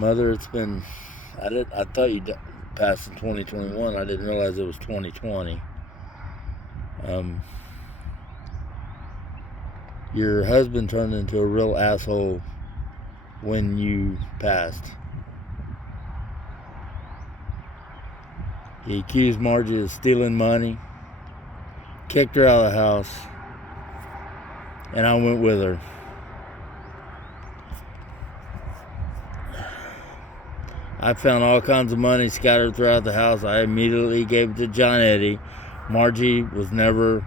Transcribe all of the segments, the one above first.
Mother, it's been. I thought you passed in 2021. I didn't realize it was 2020. Your husband turned into a real asshole when you passed. He accused Margie of stealing money, kicked her out of the house, and I went with her. I found all kinds of money scattered throughout the house. I immediately gave it to John Eddie. Margie was never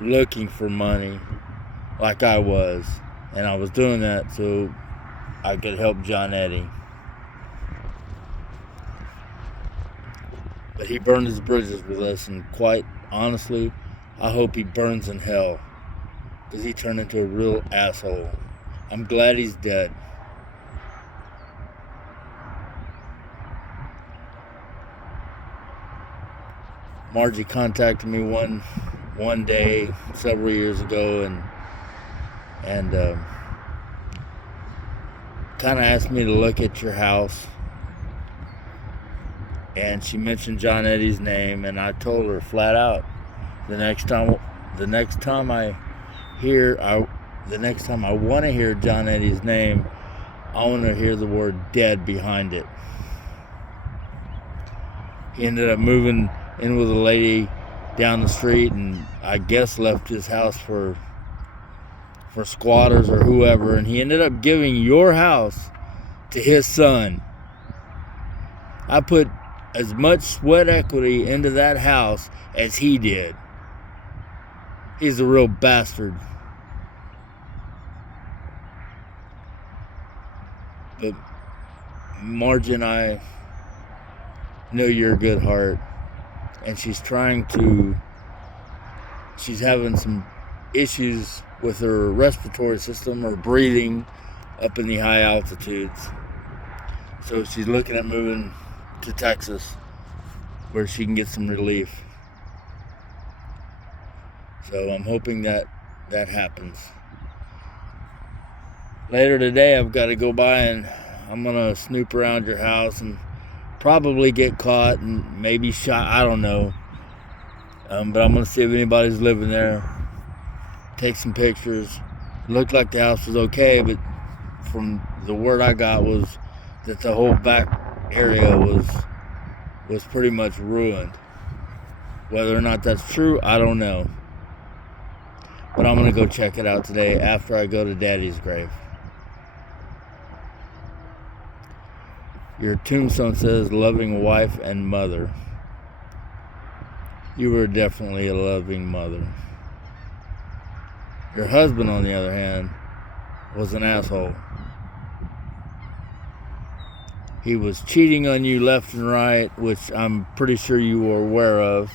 looking for money like I was, and I was doing that so I could help John Eddie. But he burned his bridges with us, and quite honestly, I hope he burns in hell, because he turned into a real asshole. I'm glad he's dead. Margie contacted me one day several years ago and kind of asked me to look at your house, and she mentioned John Eddie's name, and I told her flat out, the next time I want to hear John Eddie's name, I want to hear the word dead behind it. He ended up moving in with a lady down the street, and I guess left his house for squatters or whoever, and he ended up giving your house to his son. I put as much sweat equity into that house as he did. He's a real bastard. But Margie and I know you're a good heart, and she's having some issues with her respiratory system or breathing up in the high altitudes. So she's looking at moving to Texas where she can get some relief. So I'm hoping that happens. Later today, I've got to go by and I'm going to snoop around your house and probably get caught and maybe shot. I don't know. But I'm going to see if anybody's living there. Take some pictures. It looked like the house was okay, but from the word I got was that the whole back area was pretty much ruined. Whether or not that's true, I don't know. But I'm going to go check it out today after I go to Daddy's grave. Your tombstone says loving wife and mother. You were definitely a loving mother. Your husband, on the other hand, was an asshole. He was cheating on you left and right, which I'm pretty sure you were aware of.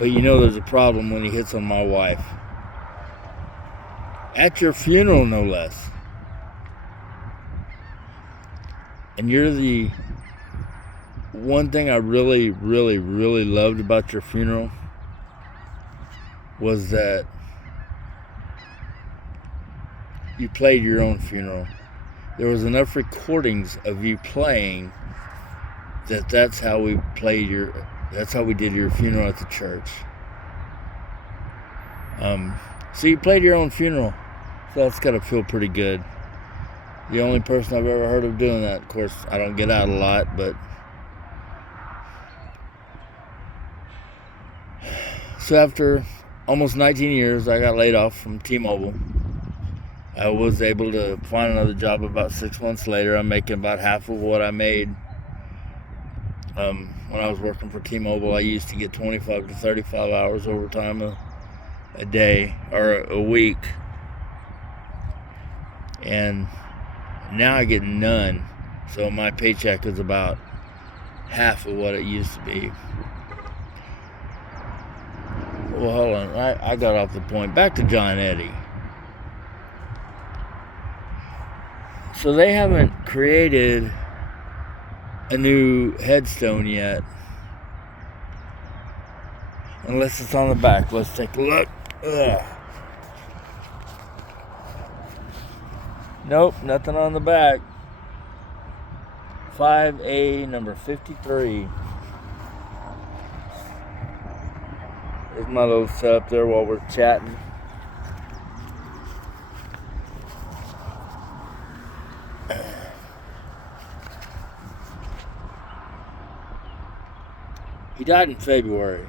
But you know there's a problem when he hits on my wife. At your funeral, no less. And you're the one thing I really, really, really loved about your funeral was that you played your own funeral. There was enough recordings of you playing that's how we did your funeral at the church. So you played your own funeral. So that's gotta feel pretty good. The only person I've ever heard of doing that. Of course, I don't get out a lot, but so after almost 19 years, I got laid off from T-Mobile. I was able to find another job about 6 months later. I'm making about half of what I made when I was working for T-Mobile. I used to get 25 to 35 hours overtime a day or a week, and now I get none. So my paycheck is about half of what it used to be. Well, hold on. I got off the point. Back to John Eddie. So they haven't created a new headstone yet. Unless it's on the back. Let's take a look. Ugh. Nope, nothing on the back. 5A number 53. There's my little setup there while we're chatting. He died in February,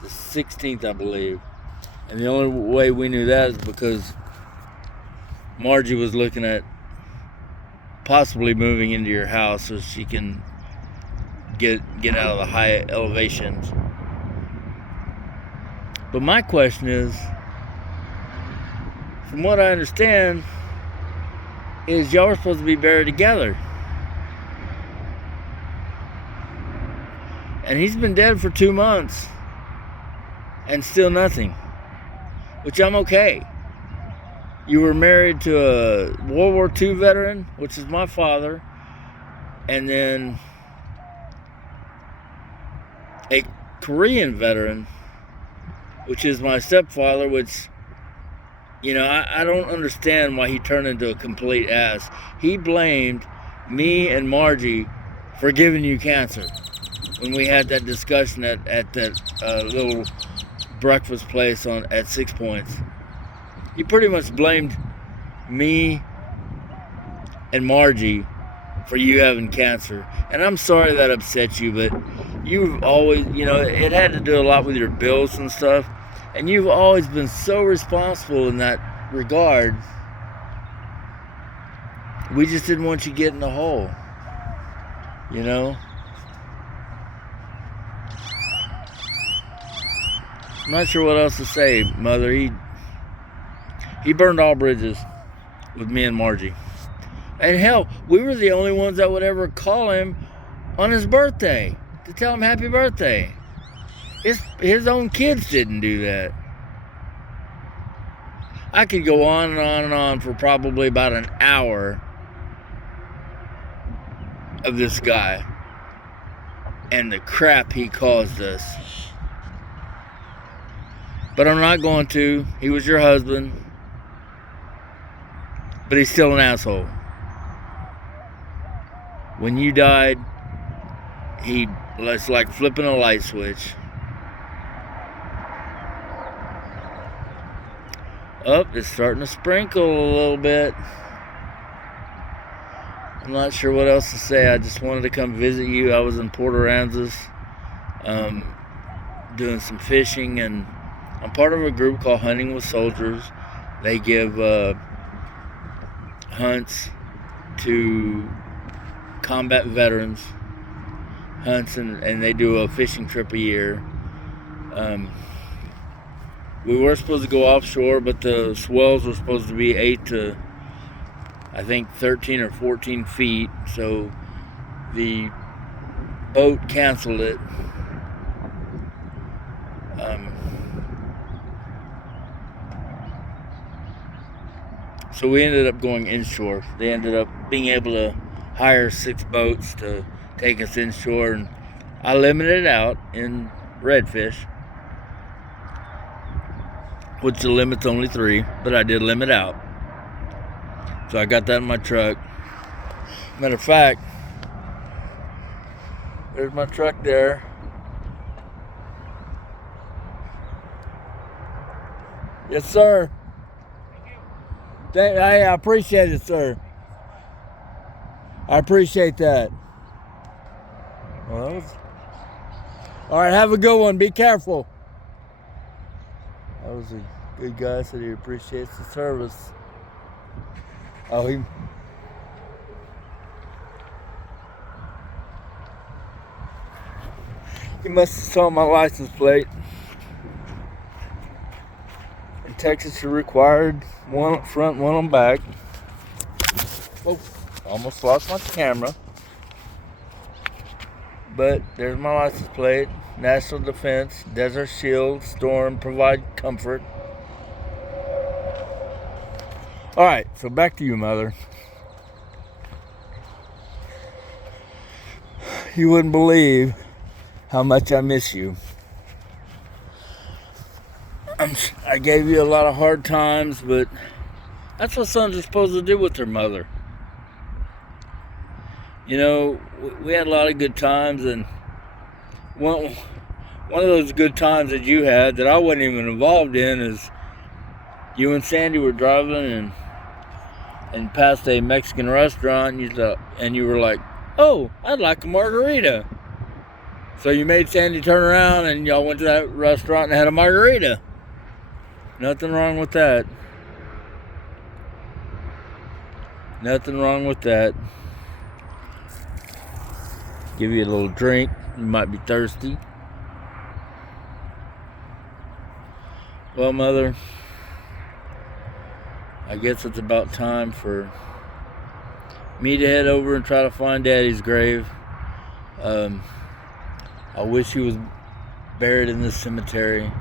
the 16th, I believe. And the only way we knew that is because Margie was looking at possibly moving into your house so she can get out of the high elevations. But my question is, from what I understand, is y'all were supposed to be buried together. And he's been dead for 2 months and still nothing, which I'm okay. You were married to a World War II veteran, which is my father, and then a Korean veteran, which is my stepfather, which, you know, I don't understand why he turned into a complete ass. He blamed me and Margie for giving you cancer when we had that discussion at that little breakfast place at 6 Points. He pretty much blamed me and Margie for you having cancer. And I'm sorry that upset you, but you've always, you know, it had to do a lot with your bills and stuff. And you've always been so responsible in that regard. We just didn't want you getting in the hole, you know? I'm not sure what else to say, Mother. He burned all bridges with me and Margie. And hell, we were the only ones that would ever call him on his birthday to tell him happy birthday. His own kids didn't do that. I could go on and on and on for probably about an hour of this guy and the crap he caused us. But I'm not going to. He was your husband. But he's still an asshole. When you died, it's like flipping a light switch. Oh, it's starting to sprinkle a little bit. I'm not sure what else to say. I just wanted to come visit you. I was in Port Aransas doing some fishing, and I'm part of a group called Hunting with Soldiers. They give hunts to combat veterans, hunts, and they do a fishing trip a year. We were supposed to go offshore, but the swells were supposed to be 8 to, I think, 13 or 14 feet, so the boat canceled it. So we ended up going inshore. They ended up being able to hire 6 boats to take us inshore, and I limited it out in redfish, which the limit's only 3, but I did limit out. So I got that in my truck. Matter of fact, there's my truck there. Yes, sir. I appreciate it, sir. I appreciate that. Well, all right, have a good one. Be careful. That was a good guy. Said he appreciates the service. Oh, he must have saw my license plate. In Texas, you're required 1 up front, 1 on back. Oh, almost lost my camera. But there's my license plate. National Defense, Desert Shield, Storm, provide comfort. All right, so back to you, Mother. You wouldn't believe how much I miss you. I gave you a lot of hard times, but That's what sons are supposed to do with their mother. You know, we had a lot of good times, and one of those good times that you had that I wasn't even involved in is you and Sandy were driving and past a Mexican restaurant, and you were like, "Oh, I'd like a margarita." So you made Sandy turn around, and y'all went to that restaurant and had a margarita. Nothing wrong with that. Nothing wrong with that. Give you a little drink. You might be thirsty. Well, Mother, I guess it's about time for me to head over and try to find Daddy's grave. I wish he was buried in this cemetery.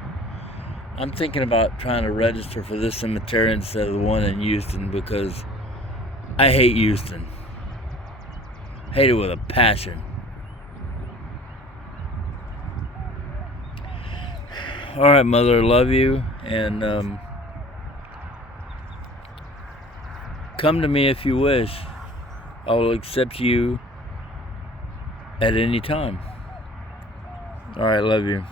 I'm thinking about trying to register for this cemetery instead of the one in Houston because I hate Houston. Hate it with a passion. All right, Mother, love you, and come to me if you wish. I will accept you at any time. All right, love you.